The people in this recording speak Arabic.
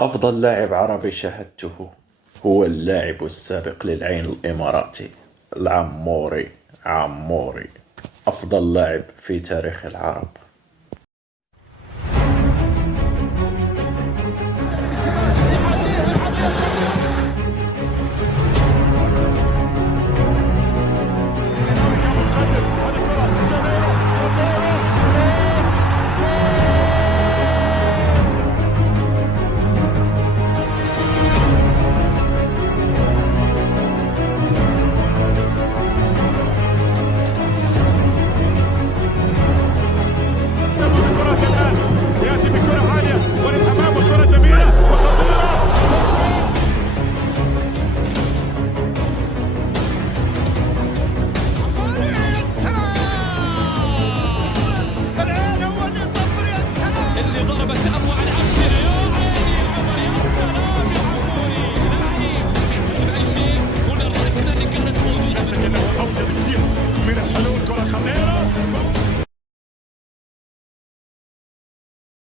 أفضل لاعب عربي شاهدته هو اللاعب السابق للعين الإماراتي العموري. عموري أفضل لاعب في تاريخ العرب.